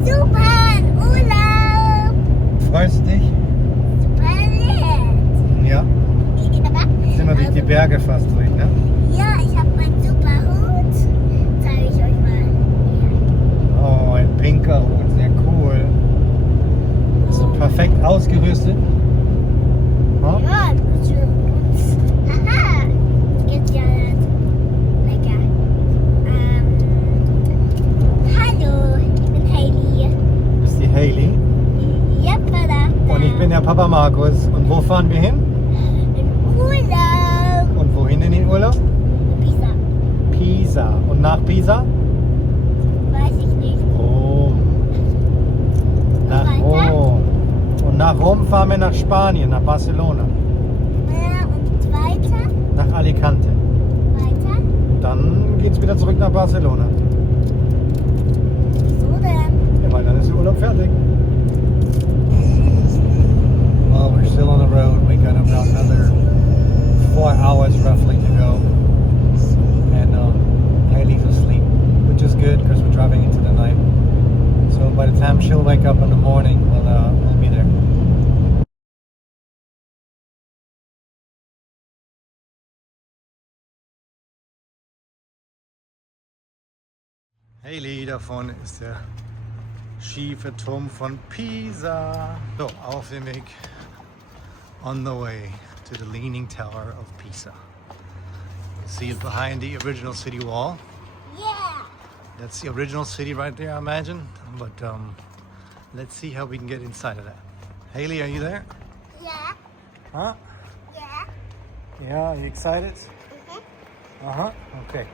Super, Urlaub! Freust du dich? Super nett! Ja. Jetzt sind wir durch die Berge fast durch, ne? Ja, ich habe meinen super Hut. Zeige ich euch mal. Oh, ein pinker Hut, sehr cool. Bist du perfekt ausgerüstet? Huh? Ja, gut. Haha, jetzt ja lecker. Hallo, ich bin Hailey. Du bist die Hailey. Ja, da. Und ich bin der Papa Markus. Und wo fahren wir hin? In Urlaub. Und wohin in den Urlaub? Pisa. Pisa. Und nach Pisa? Weiß ich nicht. Rom. Nach weiter? Rom. Und nach Rom fahren wir nach Spanien, nach Barcelona. Ja, und weiter? Nach Alicante. Weiter? Dann geht's wieder zurück nach Barcelona. Wieso denn? Ja, weil dann ist der Urlaub fertig. Well, we're still on the road. We got about another 4 hours roughly to go. And Hailey's asleep, which is good because we're driving into the night. So by the time she'll wake up in the morning, we'll be there. Hailey, davon ist der schiefe Turm von Pisa. So, auf dem Weg. On the way to the Leaning Tower of Pisa. See it behind the original city wall. Yeah. That's the original city right there, I imagine. But let's see how we can get inside of that. Hailey, are you there? Yeah. Huh? Yeah. Yeah, are you excited? Mm-hmm. Uh-huh. Okay.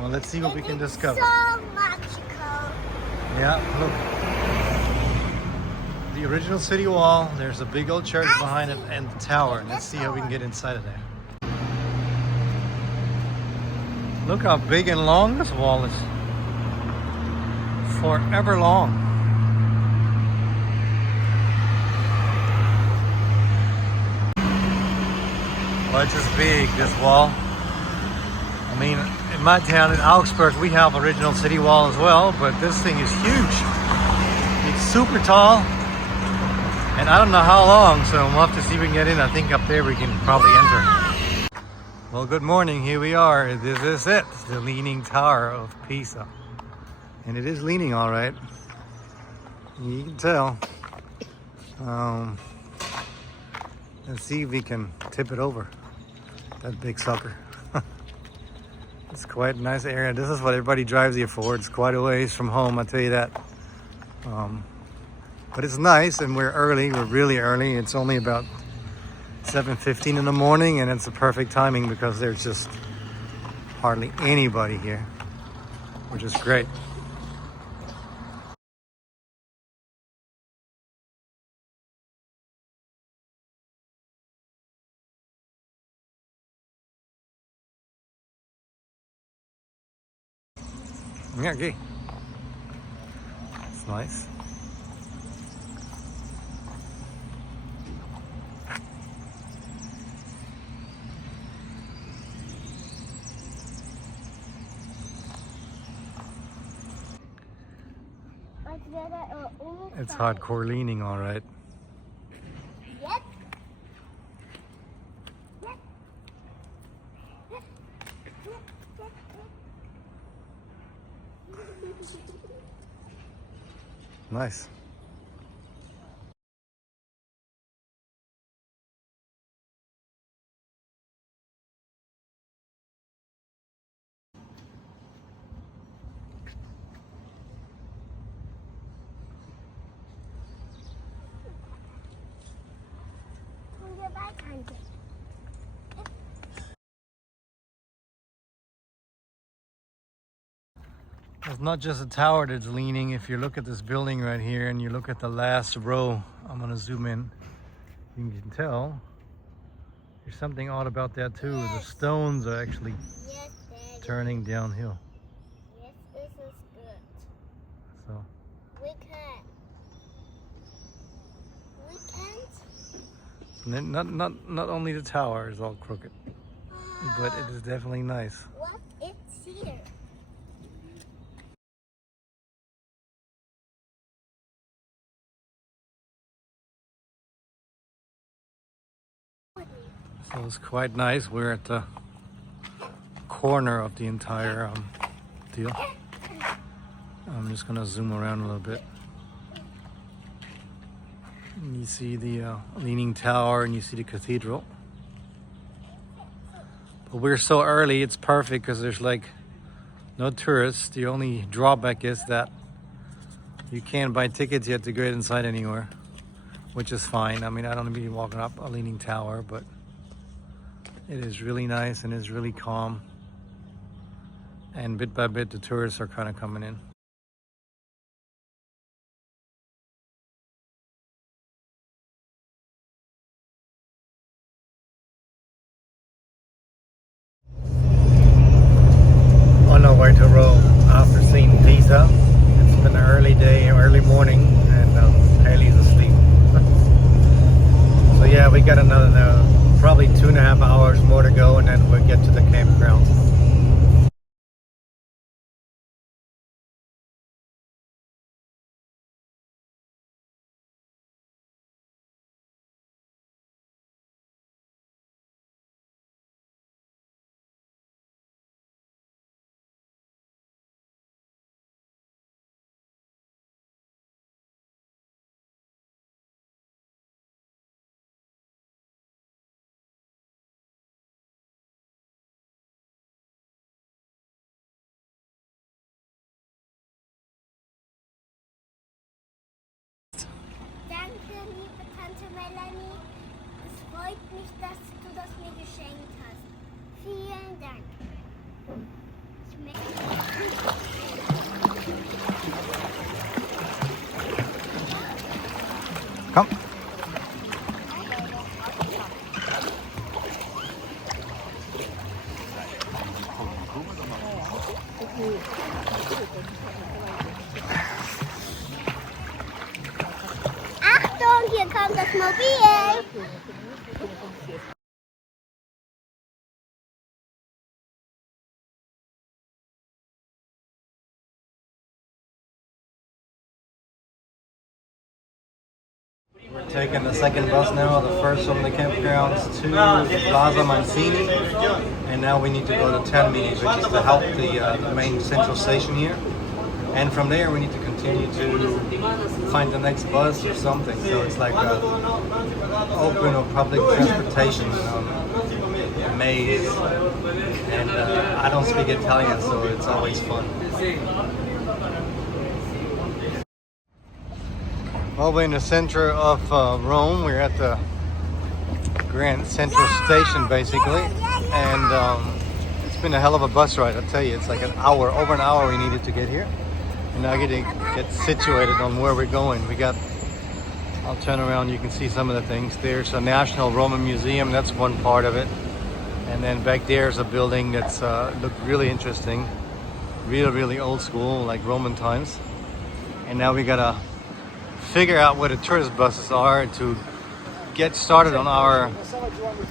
Well, let's see what we can discover. So much cold. Yeah, look. The original city wall. There's a big old church behind it and the tower. Let's see how we can get inside of there. Look how big and long this wall is. Forever long. Well, it's just big, this wall. I mean, in my town in Augsburg, we have original city wall as well, but this thing is huge. It's super tall, and I don't know how long, so we'll have to see if we can get in. I think up there we can probably enter. Well, good morning. Here we are. This is it, the Leaning Tower of Pisa. And it is leaning all right. You can tell. Let's see if we can tip it over. That big sucker. It's quite a nice area. This is what everybody drives here for. It's quite a ways from home, I'll tell you that. But it's nice, and we're early. We're really early. It's only about 7:15 in the morning, and it's the perfect timing because there's just hardly anybody here, which is great. Yeah, okay. It's nice. It's hardcore leaning, all right. Yep. Nice. It's not just a tower that's leaning. If you look at this building right here and you look at the last row, I'm gonna zoom in. You can tell there's something odd about that too. The stones are actually Yes, Daddy. turning downhill. Yes, this is good. So We can. We can't. not only the tower is all crooked, but it is definitely nice. What? It's here. So it's quite nice. We're at the corner of the entire deal. I'm just gonna zoom around a little bit. And you see the Leaning Tower and you see the cathedral. But we're so early, it's perfect because there's like no tourists. The only drawback is that you can't buy tickets yet to get inside anywhere, which is fine. I mean, I don't want to be walking up a Leaning Tower, but it is really nice and it's really calm. And bit by bit, the tourists are kind of coming in. On our way to Rome after seeing Pisa. It's been an early day, early morning, and Haley's asleep. So yeah, we got another probably 2.5 hours more to go, and then we'll get to the campground. Danke, liebe Tante Melanie. Es freut mich, dass du das mir geschenkt hast. Vielen Dank. Komm. Achtung, hier kommt das Mobil. Taking the second bus now, the first from the campgrounds to Plaza Mancini, and now we need to go to Termini, which is to help the main central station here. And from there we need to continue to find the next bus or something. So it's like a open or public transportation maze. And I don't speak Italian, so it's always fun. Well, we're in the center of Rome. We're at the Grand Central Station, basically. And it's been a hell of a bus ride, I'll tell you. It's like an hour, over an hour we needed to get here. And now getting get situated on where we're going. I'll turn around, you can see some of the things. There's a National Roman Museum, that's one part of it. And then back there's a building that's looked really interesting. Really old school, like Roman times. And now we gotta figure out where the tourist buses are to get started on our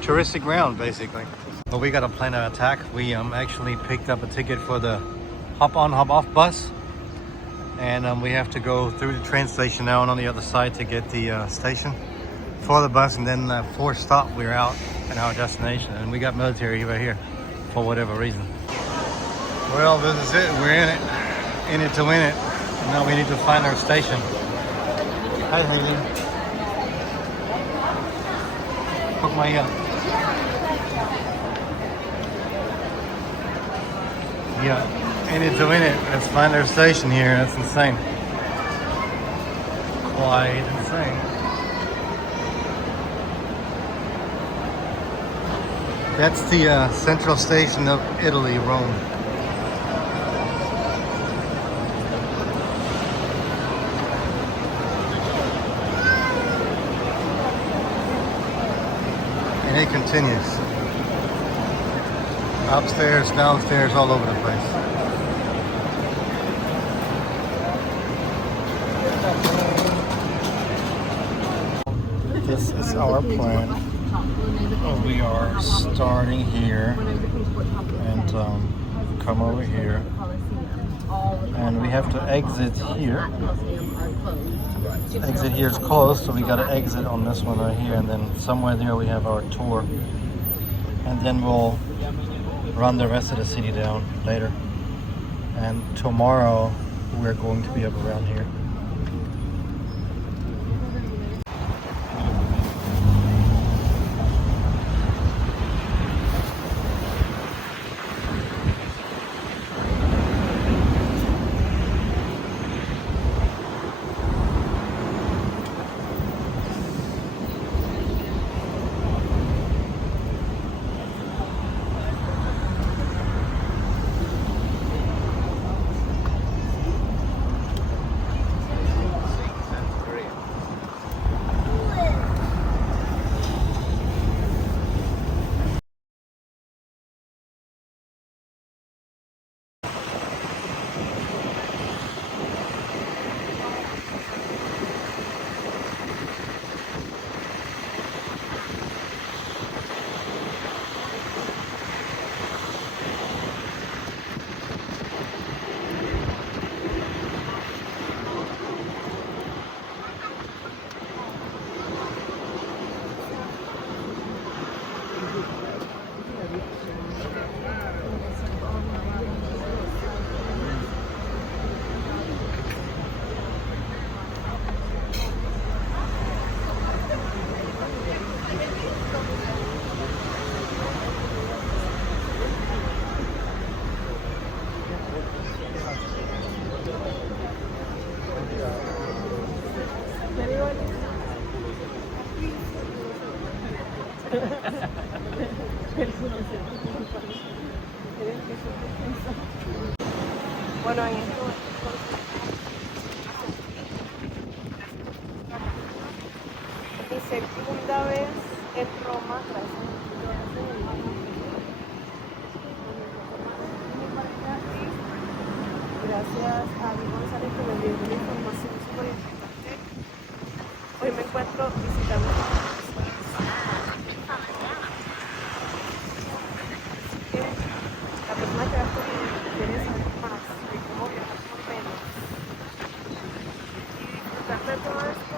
touristic round, basically. But we got a plan of attack. We actually picked up a ticket for the hop-on, hop-off bus. And we have to go through the train station now and on the other side to get the station for the bus. And then 4 stop, we're out at our destination. And we got military right here for whatever reason. Well, this is it. We're in it to win it. And now we need to find our station. Hi, Haley. Guck mal hier. Yeah, in it to win it. Let's find our station here. That's insane. Quite insane. That's the central station of Italy, Rome. And it continues. Upstairs, downstairs, all over the place. This is our plan. We are starting here and come over here. And we have to exit here. Exit here is closed, so we got to exit on this one right here, and then somewhere there we have our tour and then we'll run the rest of the city down later. And tomorrow we're going to be up around here. Bueno, en esto mi segunda vez en Roma, gracias a mi González que me dio una información súper importante. Hoy me encuentro visitando que la persona que va a estudiar quiere saber más de cómo viajar por menos y disfrutar de todo esto.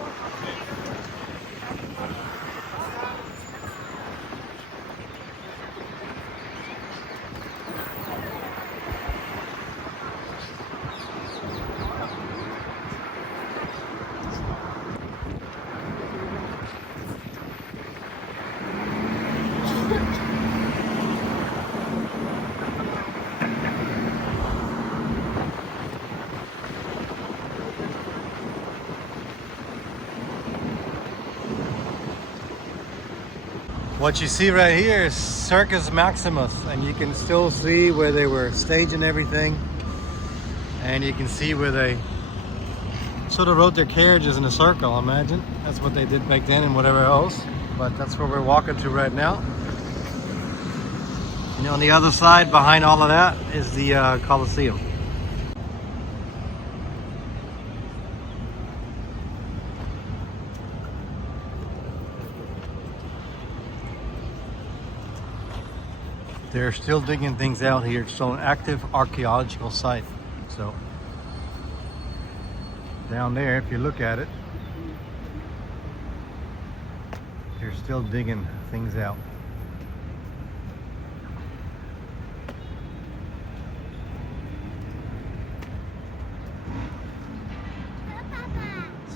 What you see right here is Circus Maximus, and you can still see where they were staging everything, and you can see where they sort of rode their carriages in a circle. Imagine that's what they did back then and whatever else, but that's where we're walking to right now. And on the other side behind all of that is the Colosseum. They're still digging things out here. It's still an active archaeological site. So down there, if you look at it, they're still digging things out.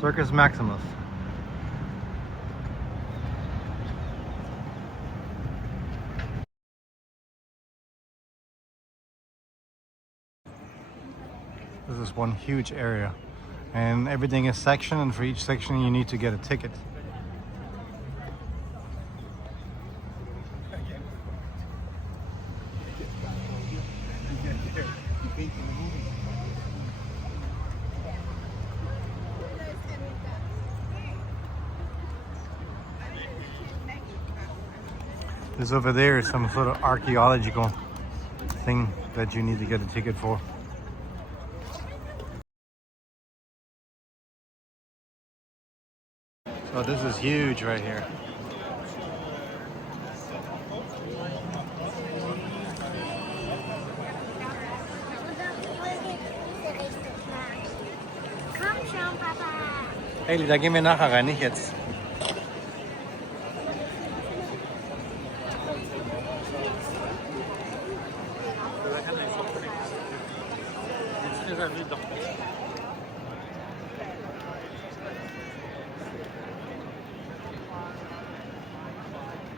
Circus Maximus. This is one huge area, and everything is sectioned, and for each section you need to get a ticket. This over there is some sort of archaeological thing that you need to get a ticket for. So this is huge right here. Komm schon, Papa. Hey, da gehen wir nachher rein, nicht jetzt.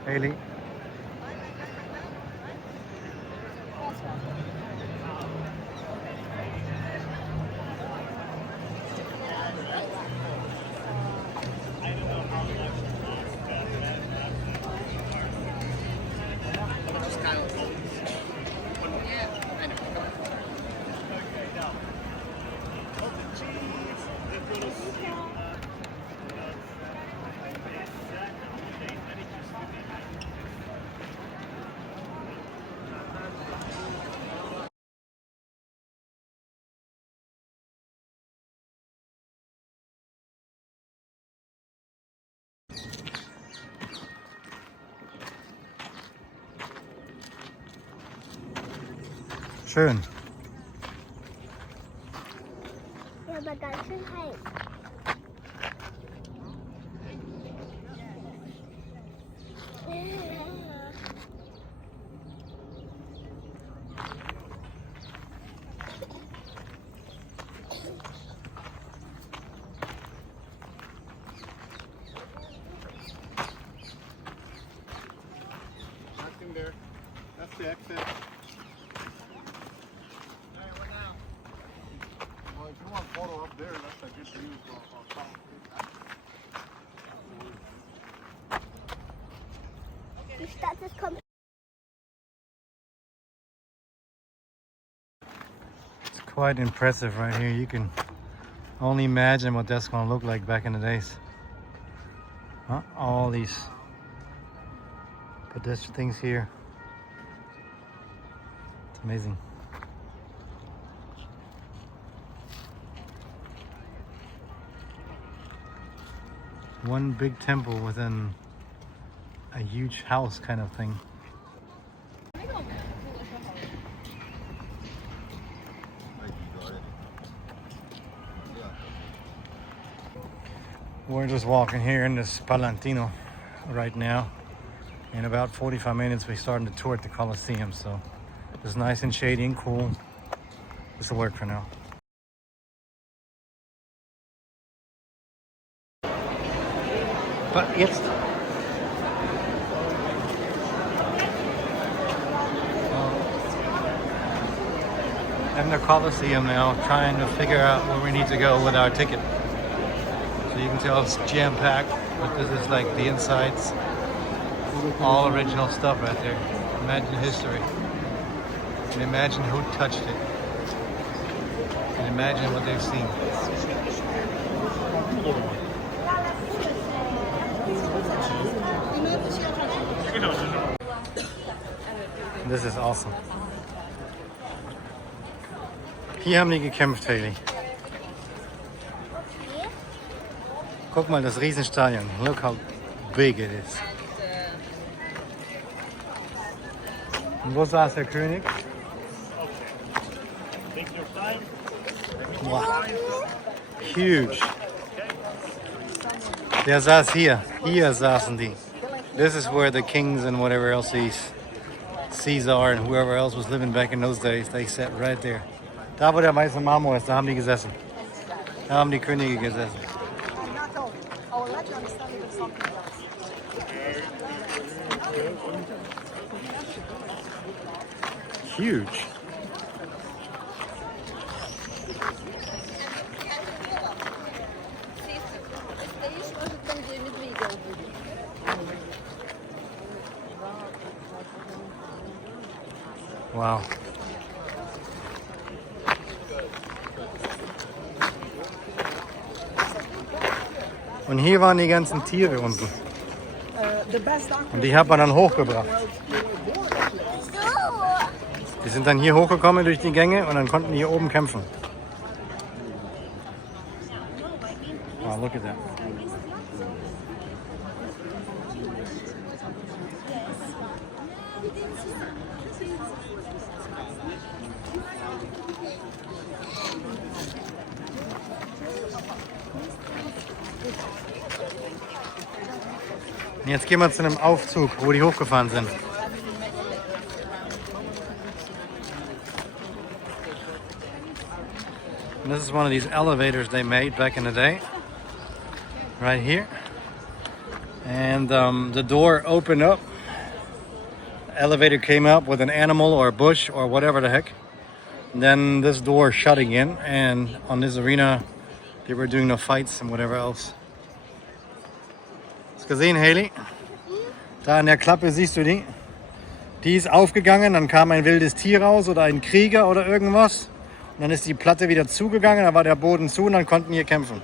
Haley. Schön. Ja, aber ganz schön heiß. Nothing there. That's the exit. Well, if you want a photo up there, that's a good view on top. Die Stadt ist komplett. It's quite impressive right here. You can only imagine what that's going to look like back in the days. Huh? All these pedestrian things here. It's amazing. One big temple within a huge house kind of thing. We're just walking here in this Palantino right now. In about 45 minutes, we're starting to tour at the Colosseum. So it's nice and shady and cool. This will work for now. But jetzt. In the Colosseum now, trying to figure out where we need to go with our ticket. So you can tell it's jam-packed, but this is like the insides. All original stuff right there. Imagine history. And imagine who touched it. And imagine what they've seen. This is awesome. Hier haben die gekämpft, Haley. Guck mal, das Riesenstadion. Look how big it is. Und wo saß der König? Wow. Huge. Der saß hier. Hier saßen die. This is where the kings and whatever else Caesar and whoever else was living back in those days, they sat right there. Da wo der weiße Marmor ist, da haben die gesessen. Da haben die Könige gesessen. Huge. Wow. Und hier waren die ganzen Tiere unten. Und die hat man dann hochgebracht. Die sind dann hier hochgekommen durch die Gänge und dann konnten die hier oben kämpfen. Wow, look at that. Und jetzt gehen wir zu einem Aufzug, wo die hochgefahren sind. And this is one of these elevators they made back in the day. Right here. And the door opened up. The elevator came up with an animal or a bush or whatever the heck. And then this door shut again. And on this arena, they were doing the fights and whatever else. Hast du gesehen, Haley? Da an der Klappe siehst du die. Die ist aufgegangen, dann kam ein wildes Tier raus oder ein Krieger oder irgendwas. Und dann ist die Platte wieder zugegangen, dann war der Boden zu und dann konnten wir kämpfen.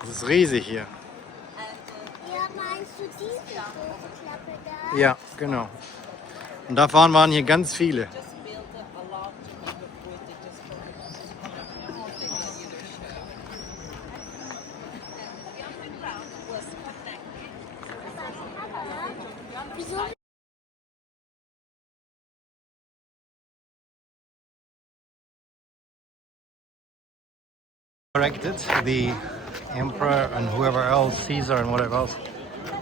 Das ist riesig hier. Ja, meinst du diese große Klappe da? Ja, genau. Und davon waren hier ganz viele. Wieso? Corrected, the emperor and whoever else, Caesar and whatever else,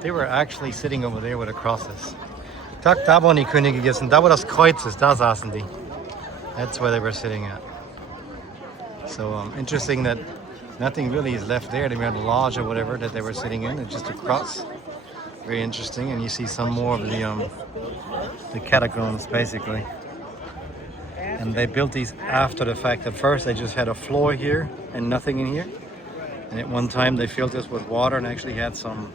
they were actually sitting over there where the cross is. Da waren die Könige gegessen, da wo das Kreuz ist, da saßen die. That's where they were sitting at. So interesting that nothing really is left there. They had a lodge or whatever that they were sitting in. It's just a cross. Very interesting, and you see some more of the catacombs basically. And they built these after the fact. At first they just had a floor here and nothing in here. And at one time they filled this with water and actually had some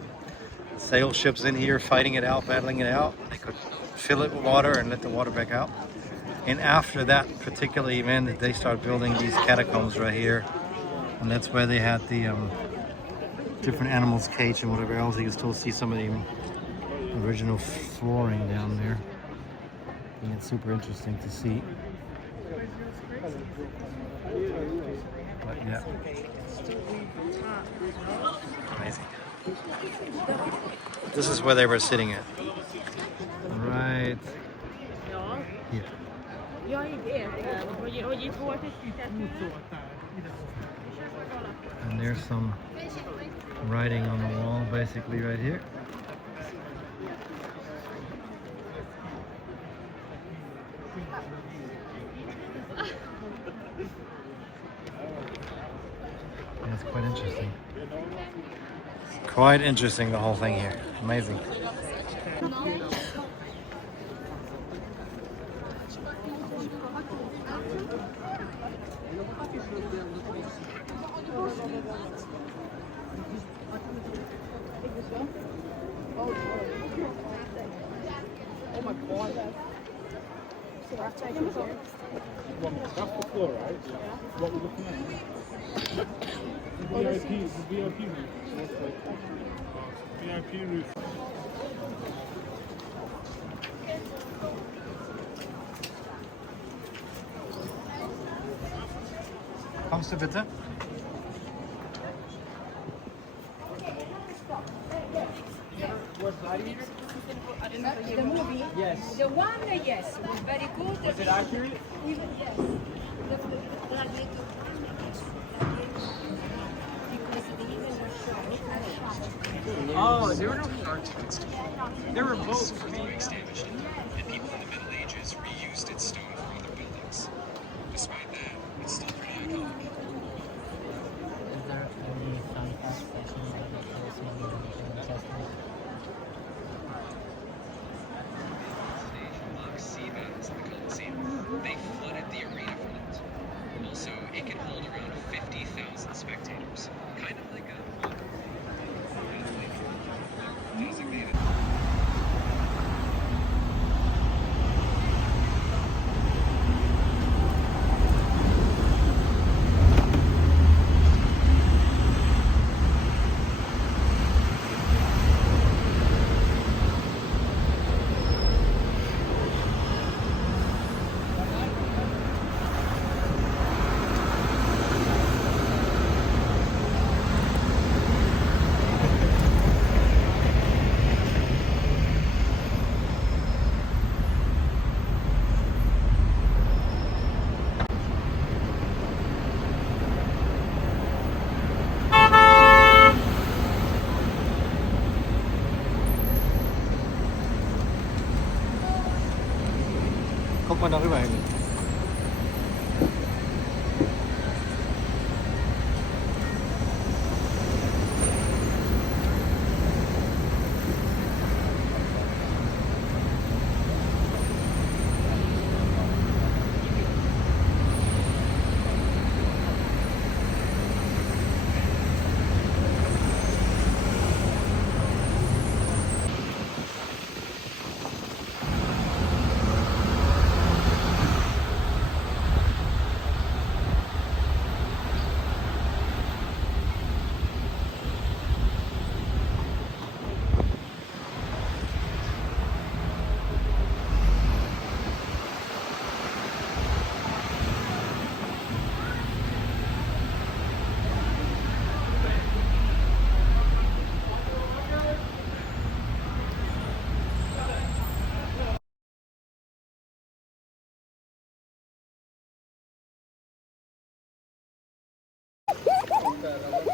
sail ships in here fighting it out, battling it out. They could fill it with water and let the water back out. And after that particular event, they start building these catacombs right here. And that's where they had the different animals cage and whatever else. You can still see some of the original flooring down there. And it's super interesting to see. But yeah, amazing. This is where they were sitting at. Right here. And there's some writing on the wall, basically right here. It's quite interesting. Quite interesting, the whole thing here. Amazing. That's the floor, right? What we're looking at. The VIP roof. VIP roof. Kommst du bitte? The movie? Yes. The one, yes, was very good. Was it accurate? Even, yes. Oh, there were no cartoons. There were boats being extinguished, and people in the Middle Ages reused its stone for other buildings. Despite that, it's still pretty iconic. Is there any fun fact station that is in the Testament? Stage mocks sea battles in the Colosseum. They flooded the arena for that. Also, it can hold around 50,000 spectators. Kind of like a designated. Guck mal darüber hin. the rubber